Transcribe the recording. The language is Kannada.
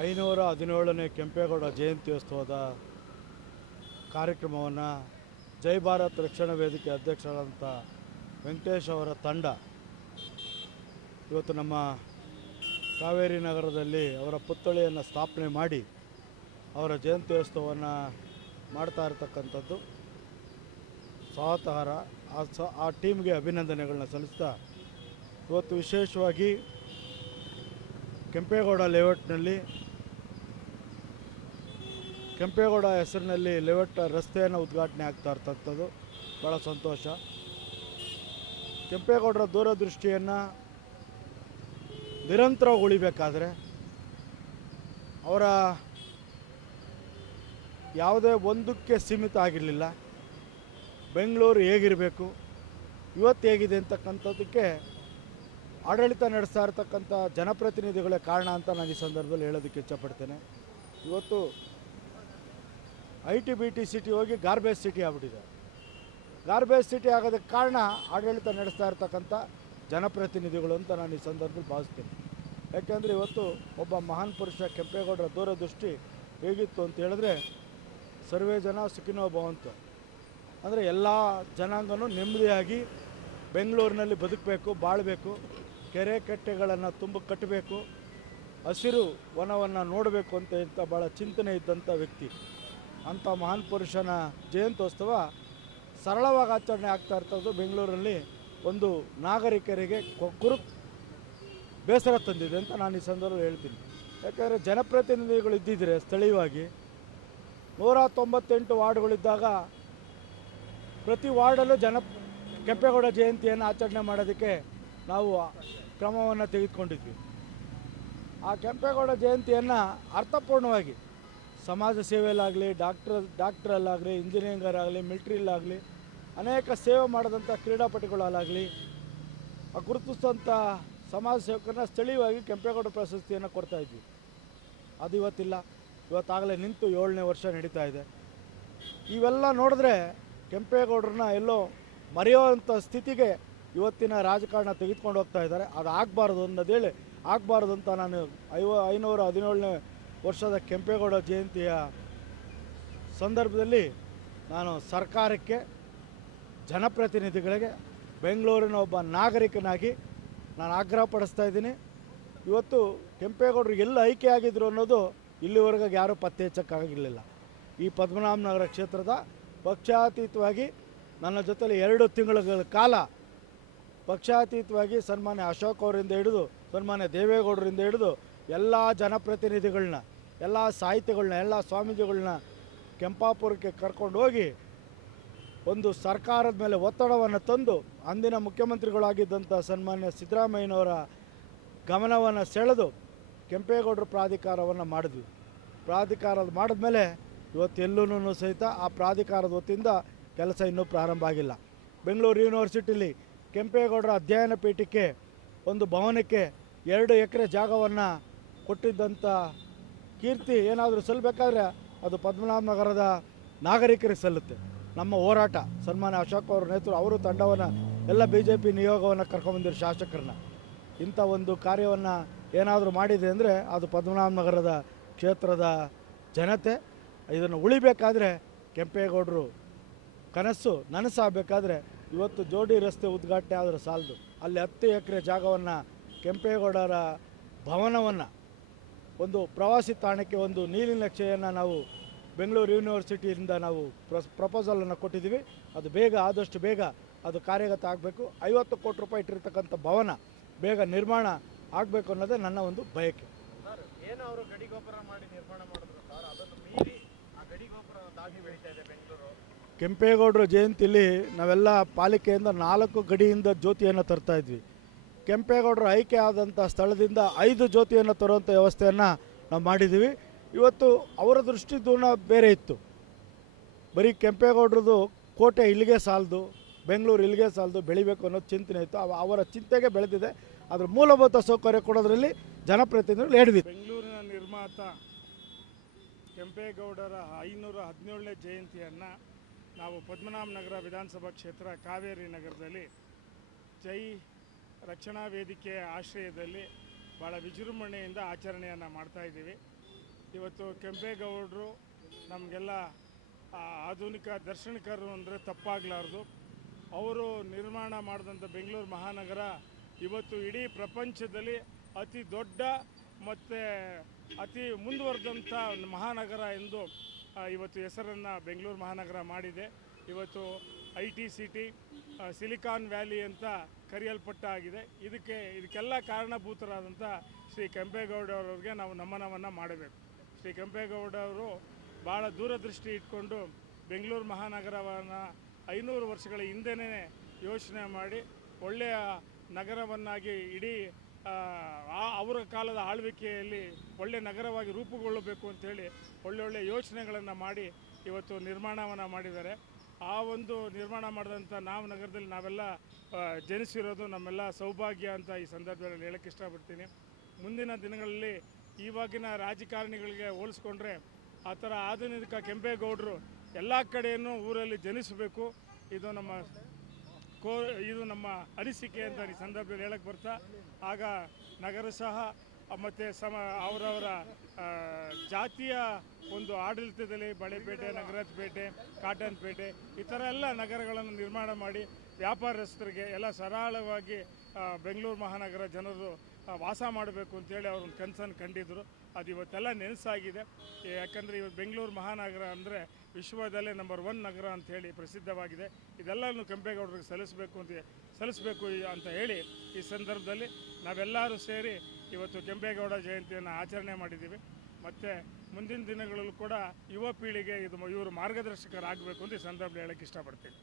517ನೇ ಕೆಂಪೇಗೌಡ ಜಯಂತ್ಯೋತ್ಸವದ ಕಾರ್ಯಕ್ರಮವನ್ನು ಜೈ ಭಾರತ್ ರಕ್ಷಣಾ ವೇದಿಕೆ ಅಧ್ಯಕ್ಷರಾದಂಥ ವೆಂಕಟೇಶ್ ಅವರ ತಂಡ ಇವತ್ತು ನಮ್ಮ ಕಾವೇರಿ ನಗರದಲ್ಲಿ ಅವರ ಪುತ್ಥಳಿಯನ್ನು ಸ್ಥಾಪನೆ ಮಾಡಿ ಅವರ ಜಯಂತ್ಯೋತ್ಸವವನ್ನು ಮಾಡ್ತಾ ಇರತಕ್ಕಂಥದ್ದು ಸ್ವಾಗತಾರ್ಹ. ಆ ಟೀಮ್ಗೆ ಅಭಿನಂದನೆಗಳನ್ನ ಸಲ್ಲಿಸ್ತಾ ಇವತ್ತು ವಿಶೇಷವಾಗಿ ಕೆಂಪೇಗೌಡ ಲೇಔಟ್ನಲ್ಲಿ ಕೆಂಪೇಗೌಡ ಹೆಸರಿನಲ್ಲಿ ಲೇಔಟ್ ರಸ್ತೆಯನ್ನು ಉದ್ಘಾಟನೆ ಆಗ್ತಾ ಇರ್ತಕ್ಕಂಥದ್ದು ಭಾಳ ಸಂತೋಷ. ಕೆಂಪೇಗೌಡರ ದೂರದೃಷ್ಟಿಯನ್ನು ನಿರಂತರವಾಗಿ ಉಳಿಬೇಕಾದ್ರೆ ಅವರ ಯಾವುದೇ ಒಂದಕ್ಕೆ ಸೀಮಿತ ಆಗಿರಲಿಲ್ಲ. ಬೆಂಗಳೂರು ಹೇಗಿರಬೇಕು, ಇವತ್ತು ಹೇಗಿದೆ ಅಂತಕ್ಕಂಥದ್ದಕ್ಕೆ ಆಡಳಿತ ನಡೆಸ್ತಾ ಇರ್ತಕ್ಕಂಥ ಜನಪ್ರತಿನಿಧಿಗಳೇ ಕಾರಣ ಅಂತ ನಾನು ಈ ಸಂದರ್ಭದಲ್ಲಿ ಹೇಳೋದಕ್ಕೆ ಇಷ್ಟಪಡ್ತೇನೆ. ಇವತ್ತು IT-BT ಸಿಟಿ ಹೋಗಿ ಗಾರ್ಬೇಜ್ ಸಿಟಿ ಆಗ್ಬಿಟ್ಟಿದೆ. ಗಾರ್ಬೇಜ್ ಸಿಟಿ ಆಗೋದಕ್ಕೆ ಕಾರಣ ಆಡಳಿತ ನಡೆಸ್ತಾ ಇರ್ತಕ್ಕಂಥ ಜನಪ್ರತಿನಿಧಿಗಳು ಅಂತ ನಾನು ಈ ಸಂದರ್ಭದಲ್ಲಿ ಭಾವಿಸ್ತೀನಿ. ಯಾಕೆಂದರೆ ಇವತ್ತು ಒಬ್ಬ ಮಹಾನ್ ಪುರುಷ ಕೆಂಪೇಗೌಡರ ದೂರದೃಷ್ಟಿ ಹೇಗಿತ್ತು ಅಂತ ಹೇಳಿದ್ರೆ, ಸರ್ವೇ ಜನ ಸುಖಿನೋ ಭವಂತು ಅಂದರೆ ಎಲ್ಲ ಜನಾಂಗನೂ ನೆಮ್ಮದಿಯಾಗಿ ಬೆಂಗಳೂರಿನಲ್ಲಿ ಬದುಕಬೇಕು, ಬಾಳಬೇಕು, ಕೆರೆ ಕಟ್ಟೆಗಳನ್ನು ಕಟ್ಟಬೇಕು, ಹಸಿರು ವನವನ್ನು ನೋಡಬೇಕು ಅಂತ ಭಾಳ ಚಿಂತನೆ ಇದ್ದಂಥ ವ್ಯಕ್ತಿ. ಅಂಥ ಮಹಾನ್ ಪುರುಷನ ಜಯಂತ್ಯೋತ್ಸವ ಸರಳವಾಗಿ ಆಚರಣೆ ಆಗ್ತಾ ಇರ್ತದ್ದು ಬೆಂಗಳೂರಲ್ಲಿ ಒಂದು ನಾಗರಿಕರಿಗೆ ಬೇಸರ ತಂದಿದೆ ಅಂತ ನಾನು ಈ ಸಂದರ್ಭದಲ್ಲಿ ಹೇಳ್ತೀನಿ. ಯಾಕೆಂದರೆ ಜನಪ್ರತಿನಿಧಿಗಳು ಇದ್ದಿದ್ದರೆ ಸ್ಥಳೀಯವಾಗಿ 198 ವಾರ್ಡ್ಗಳಿದ್ದಾಗ ಪ್ರತಿ ವಾರ್ಡಲ್ಲೂ ಕೆಂಪೇಗೌಡ ಜಯಂತಿಯನ್ನು ಆಚರಣೆ ಮಾಡೋದಕ್ಕೆ ನಾವು ಕ್ರಮವನ್ನು ತೆಗೆದುಕೊಂಡಿದ್ವಿ. ಆ ಕೆಂಪೇಗೌಡ ಜಯಂತಿಯನ್ನು ಅರ್ಥಪೂರ್ಣವಾಗಿ ಸಮಾಜ ಸೇವೆಯಲ್ಲಾಗಲಿ, ಡಾಕ್ಟ್ರಲ್ಲಾಗಲಿ, ಇಂಜಿನಿಯರಿಂಗರಾಗಲಿ, ಮಿಲ್ಟ್ರಿಲಾಗಲಿ, ಅನೇಕ ಸೇವೆ ಮಾಡಿದಂಥ ಕ್ರೀಡಾಪಟುಗಳಲ್ಲಾಗಲಿ ಗುರುತಿಸಿದಂಥ ಸಮಾಜ ಸೇವಕರನ್ನ ಸ್ಥಳೀಯವಾಗಿ ಕೆಂಪೇಗೌಡ ಪ್ರಶಸ್ತಿಯನ್ನು ಕೊಡ್ತಾಯಿದ್ವಿ. ಅದು ಇವತ್ತಿಲ್ಲ. ಇವತ್ತಾಗಲೇ ನಿಂತು 7ನೇ ವರ್ಷ ನಡೀತಾ ಇದೆ. ಇವೆಲ್ಲ ನೋಡಿದ್ರೆ ಕೆಂಪೇಗೌಡರನ್ನ ಎಲ್ಲೋ ಮರೆಯುವಂಥ ಸ್ಥಿತಿಗೆ ಇವತ್ತಿನ ರಾಜಕಾರಣ ತೆಗೆದುಕೊಂಡು ಹೋಗ್ತಾ ಇದ್ದಾರೆ. ಅದು ಆಗಬಾರ್ದು ಅನ್ನೋದೇಳಿ ಆಗಬಾರ್ದು ಅಂತ ನಾನು 517ನೇ ವರ್ಷದ ಕೆಂಪೇಗೌಡ ಜಯಂತಿಯ ಸಂದರ್ಭದಲ್ಲಿ ನಾನು ಸರ್ಕಾರಕ್ಕೆ, ಜನಪ್ರತಿನಿಧಿಗಳಿಗೆ, ಬೆಂಗಳೂರಿನ ಒಬ್ಬ ನಾಗರಿಕನಾಗಿ ನಾನು ಆಗ್ರಹ ಪಡಿಸ್ತಾ ಇದ್ದೀನಿ. ಇವತ್ತು ಕೆಂಪೇಗೌಡರು ಎಲ್ಲ ಆಯ್ಕೆಯಾಗಿದ್ರು ಅನ್ನೋದು ಇಲ್ಲಿವರೆಗೆ ಯಾರೂ ಪತ್ತೆ ಹಚ್ಚಕ್ಕಾಗಿರಲಿಲ್ಲ. ಈ ಪದ್ಮನಾಭನಗರ ಕ್ಷೇತ್ರದ ಪಕ್ಷಾತೀತವಾಗಿ ನನ್ನ ಜೊತೆಲಿ 2 ತಿಂಗಳ ಕಾಲ ಪಕ್ಷಾತೀತವಾಗಿ ಸನ್ಮಾನ್ಯ ಅಶೋಕ್ ಅವರಿಂದ ಹಿಡಿದು ಸನ್ಮಾನ್ಯ ದೇವೇಗೌಡರಿಂದ ಹಿಡಿದು ಎಲ್ಲ ಜನಪ್ರತಿನಿಧಿಗಳನ್ನ, ಎಲ್ಲ ಸಾಹಿತಿಗಳನ್ನ, ಎಲ್ಲ ಸ್ವಾಮೀಜಿಗಳನ್ನ ಕೆಂಪಾಪುರಕ್ಕೆ ಕರ್ಕೊಂಡು ಹೋಗಿ ಒಂದು ಸರ್ಕಾರದ ಮೇಲೆ ಒತ್ತಡವನ್ನು ತಂದು ಅಂದಿನ ಮುಖ್ಯಮಂತ್ರಿಗಳಾಗಿದ್ದಂಥ ಸನ್ಮಾನ್ಯ ಸಿದ್ದರಾಮಯ್ಯನವರ ಗಮನವನ್ನು ಸೆಳೆದು ಕೆಂಪೇಗೌಡರ ಪ್ರಾಧಿಕಾರವನ್ನು ಮಾಡಿದ್ವಿ. ಪ್ರಾಧಿಕಾರದ ಮಾಡಿದ್ಮೇಲೆ ಇವತ್ತೆಲ್ಲೂ ಸಹಿತ ಆ ಪ್ರಾಧಿಕಾರದ ವತಿಯಿಂದ ಕೆಲಸ ಇನ್ನೂ ಪ್ರಾರಂಭ ಆಗಿಲ್ಲ. ಬೆಂಗಳೂರು ಯೂನಿವರ್ಸಿಟಿಲಿ ಕೆಂಪೇಗೌಡರ ಅಧ್ಯಯನ ಪೀಠಕ್ಕೆ ಒಂದು ಭವನಕ್ಕೆ 2 ಎಕರೆ ಜಾಗವನ್ನು ಕೊಟ್ಟಿದ್ದಂಥ ಕೀರ್ತಿ ಏನಾದರೂ ಸಲ್ಲಬೇಕಾದ್ರೆ ಅದು ಪದ್ಮನಾಭನಗರದ ನಾಗರಿಕರಿಗೆ ಸಲ್ಲುತ್ತೆ. ನಮ್ಮ ಹೋರಾಟ ಸನ್ಮಾನ್ಯ ಅಶೋಕ್ ಅವರ ನೇತೃತ್ವ, ಅವರು ತಂಡವನ್ನು ಎಲ್ಲ BJP ನಿಯೋಗವನ್ನು ಕರ್ಕೊಂಬಂದಿರೋ ಶಾಸಕರನ್ನ ಇಂಥ ಒಂದು ಕಾರ್ಯವನ್ನು ಏನಾದರೂ ಮಾಡಿದೆ ಅಂದರೆ ಅದು ಪದ್ಮನಾಭನಗರದ ಕ್ಷೇತ್ರದ ಜನತೆ. ಇದನ್ನು ಉಳಿಬೇಕಾದ್ರೆ ಕೆಂಪೇಗೌಡರು ಕನಸು ನನಸಾಗಬೇಕಾದ್ರೆ ಇವತ್ತು ಜೋಡಿ ರಸ್ತೆ ಉದ್ಘಾಟನೆ ಆದರೆ ಸಾಲದು. ಅಲ್ಲಿ 10 ಎಕರೆ ಜಾಗವನ್ನು ಕೆಂಪೇಗೌಡರ ಭವನವನ್ನು ಒಂದು ಪ್ರವಾಸಿ ತಾಣಕ್ಕೆ ಒಂದು ನೀಲಿನಕ್ಷೆಯನ್ನು ನಾವು ಬೆಂಗಳೂರು ಯೂನಿವರ್ಸಿಟಿಯಿಂದ ನಾವು ಪ್ರಪೋಸಲನ್ನು ಕೊಟ್ಟಿದ್ದೀವಿ. ಅದು ಆದಷ್ಟು ಬೇಗ ಅದು ಕಾರ್ಯಗತ ಆಗಬೇಕು. 50 ಕೋಟಿ ರೂಪಾಯಿ ಇಟ್ಟಿರ್ತಕ್ಕಂಥ ಭವನ ಬೇಗ ನಿರ್ಮಾಣ ಆಗಬೇಕು ಅನ್ನೋದೇ ನನ್ನ ಒಂದು ಬಯಕೆ. ಏನು ಅವರು ಗಡಿಗೋಪುರ ಮಾಡಿ ನಿರ್ಮಾಣ ಮಾಡಿದ್ರು ಸರ್, ಅದನ್ನು ಮೀರಿ ಆ ಗಡಿಗೋಪುರ ದಾಗಿ ಬೆಳೀತಾ ಇದೆ ಬೆಂಗಳೂರು. ಕೆಂಪೇಗೌಡರ ಜಯಂತಿಲಿ ನಾವೆಲ್ಲ ಪಾಲಿಕೆಯಿಂದ 4 ಗಡಿಯಿಂದ ಜ್ಯೋತಿಯನ್ನು ತರ್ತಾ ಇದ್ವಿ. ಕೆಂಪೇಗೌಡರು ಆಯ್ಕೆ ಆದಂಥ ಸ್ಥಳದಿಂದ 5 ಜ್ಯೋತಿಯನ್ನು ತರುವಂಥ ವ್ಯವಸ್ಥೆಯನ್ನು ನಾವು ಮಾಡಿದ್ದೀವಿ. ಇವತ್ತು ಅವರ ದೃಷ್ಟಿಕೋನ ಬೇರೆ ಇತ್ತು. ಬರೀ ಕೆಂಪೇಗೌಡರದು ಕೋಟೆ ಇಲ್ಲಿಗೆ ಸಾಲದು, ಬೆಂಗಳೂರು ಇಲ್ಲಿಗೆ ಸಾಲದು, ಬೆಳಿಬೇಕು ಅನ್ನೋದು ಚಿಂತನೆ ಇತ್ತು. ಅವರ ಚಿಂತೆಗೆ ಬೆಳೆದಿದೆ. ಅದರ ಮೂಲಭೂತ ಸೌಕರ್ಯ ಕೊಡೋದ್ರಲ್ಲಿ ಜನಪ್ರತಿನಿಧಿಗಳು ಹೇಳಿದ್ವಿ. ಬೆಂಗಳೂರಿನ ನಿರ್ಮಾತ ಕೆಂಪೇಗೌಡರ 517ನೇ ಜಯಂತಿಯನ್ನು ನಾವು ಪದ್ಮನಾಭನಗರ ವಿಧಾನಸಭಾ ಕ್ಷೇತ್ರ ಕಾವೇರಿ ನಗರದಲ್ಲಿ ಜೈ ರಕ್ಷಣಾ ವೇದಿಕೆಯ ಆಶ್ರಯದಲ್ಲಿ ಭಾಳ ವಿಜೃಂಭಣೆಯಿಂದ ಆಚರಣೆಯನ್ನು ಮಾಡ್ತಾಯಿದ್ದೀವಿ. ಇವತ್ತು ಕೆಂಪೇಗೌಡರು ನಮಗೆಲ್ಲ ಆಧುನಿಕ ದರ್ಶನಿಕರು ಅಂದರೆ ತಪ್ಪಾಗಲಾರ್ದು. ಅವರು ನಿರ್ಮಾಣ ಮಾಡಿದಂಥ ಬೆಂಗಳೂರು ಮಹಾನಗರ ಇವತ್ತು ಇಡೀ ಪ್ರಪಂಚದಲ್ಲಿ ಅತಿ ದೊಡ್ಡ ಮತ್ತು ಅತಿ ಮುಂದುವರೆದಂಥ ಮಹಾನಗರ ಎಂದು ಇವತ್ತು ಹೆಸರನ್ನು ಬೆಂಗಳೂರು ಮಹಾನಗರ ಮಾಡಿದೆ. ಇವತ್ತು IT ಸಿಟಿ, ಸಿಲಿಕಾನ್ ವ್ಯಾಲಿ ಅಂತ ಕರೆಯಲ್ಪಟ್ಟಾಗಿದೆ. ಇದಕ್ಕೆಲ್ಲ ಕಾರಣಭೂತರಾದಂಥ ಶ್ರೀ ಕೆಂಪೇಗೌಡರವ್ರಿಗೆ ನಾವು ನಮನವನ್ನು ಮಾಡಬೇಕು. ಶ್ರೀ ಕೆಂಪೇಗೌಡವರು ಭಾಳ ದೂರದೃಷ್ಟಿ ಇಟ್ಕೊಂಡು ಬೆಂಗಳೂರು ಮಹಾನಗರವನ್ನು 500 ವರ್ಷಗಳ ಹಿಂದೆಯೇ ಯೋಚನೆ ಮಾಡಿ ಒಳ್ಳೆಯ ನಗರವನ್ನಾಗಿ ಇಡೀ ಅವರ ಕಾಲದ ಆಳ್ವಿಕೆಯಲ್ಲಿ ಒಳ್ಳೆಯ ನಗರವಾಗಿ ರೂಪುಗೊಳ್ಳಬೇಕು ಅಂಥೇಳಿ ಒಳ್ಳೊಳ್ಳೆ ಯೋಚನೆಗಳನ್ನು ಮಾಡಿ ಇವತ್ತು ನಿರ್ಮಾಣವನ್ನು ಮಾಡಿದ್ದಾರೆ. ಆ ಒಂದು ನಿರ್ಮಾಣ ಮಾಡಿದಂಥ ನಾವು ನಗರದಲ್ಲಿ ನಾವೆಲ್ಲ ಜನಿಸಿರೋದು ನಮ್ಮೆಲ್ಲ ಸೌಭಾಗ್ಯ ಅಂತ ಈ ಸಂದರ್ಭದಲ್ಲಿ ಹೇಳೋಕ್ಕೆ ಇಷ್ಟಪಡ್ತೀನಿ. ಮುಂದಿನ ದಿನಗಳಲ್ಲಿ ಇವಾಗಿನ ರಾಜಕಾರಣಿಗಳಿಗೆ ಹೋಲಿಸ್ಕೊಂಡ್ರೆ ಆ ಥರ ಆಧುನಿಕ ಕೆಂಪೇಗೌಡರು ಎಲ್ಲ ಕಡೆಯೂ ಊರಲ್ಲಿ ಜನಿಸಬೇಕು. ಇದು ನಮ್ಮ ಅನಿಸಿಕೆ ಅಂತ ಈ ಸಂದರ್ಭದಲ್ಲಿ ಹೇಳಕ್ಕೆ ಬರ್ತಾ, ಆಗ ನಗರ ಸಹ ಮತ್ತು ಅವರವರ ಜಾತಿಯ ಒಂದು ಆಡಳಿತದಲ್ಲಿ ಬಳೆಪೇಟೆ, ನಗರಪೇಟೆ, ಕಾಟನ್ ಪೇಟೆ ಈ ಥರ ಎಲ್ಲ ನಗರಗಳನ್ನು ನಿರ್ಮಾಣ ಮಾಡಿ ವ್ಯಾಪಾರಸ್ಥರಿಗೆ ಎಲ್ಲ ಸರಳವಾಗಿ ಬೆಂಗಳೂರು ಮಹಾನಗರ ಜನರು ವಾಸ ಮಾಡಬೇಕು ಅಂತೇಳಿ ಅವ್ರನ್ನ ಕನಸನ್ನು ಕಂಡಿದ್ದರು. ಅದು ಇವತ್ತೆಲ್ಲ ನೆನಸಾಗಿದೆ. ಯಾಕಂದರೆ ಇವತ್ತು ಬೆಂಗಳೂರು ಮಹಾನಗರ ಅಂದರೆ ವಿಶ್ವದಲ್ಲೇ ನಂಬರ್ 1 ನಗರ ಅಂಥೇಳಿ ಪ್ರಸಿದ್ಧವಾಗಿದೆ. ಇದೆಲ್ಲನೂ ಕೆಂಪೇಗೌಡರಿಗೆ ಸಲ್ಲಿಸಬೇಕು ಅಂತ ಹೇಳಿ ಈ ಸಂದರ್ಭದಲ್ಲಿ ನಾವೆಲ್ಲರೂ ಸೇರಿ ಇವತ್ತು ಕೆಂಪೇಗೌಡ ಜಯಂತಿಯನ್ನು ಆಚರಣೆ ಮಾಡಿದ್ದೀವಿ. ಮತ್ತು ಮುಂದಿನ ದಿನಗಳಲ್ಲೂ ಕೂಡ ಯುವ ಪೀಳಿಗೆ ಇವರು ಮಾರ್ಗದರ್ಶಕರಾಗಬೇಕು ಅಂತ ಈ ಸಂದರ್ಭದಲ್ಲಿ ಹೇಳೋಕ್ಕೆ ಇಷ್ಟಪಡ್ತೀನಿ.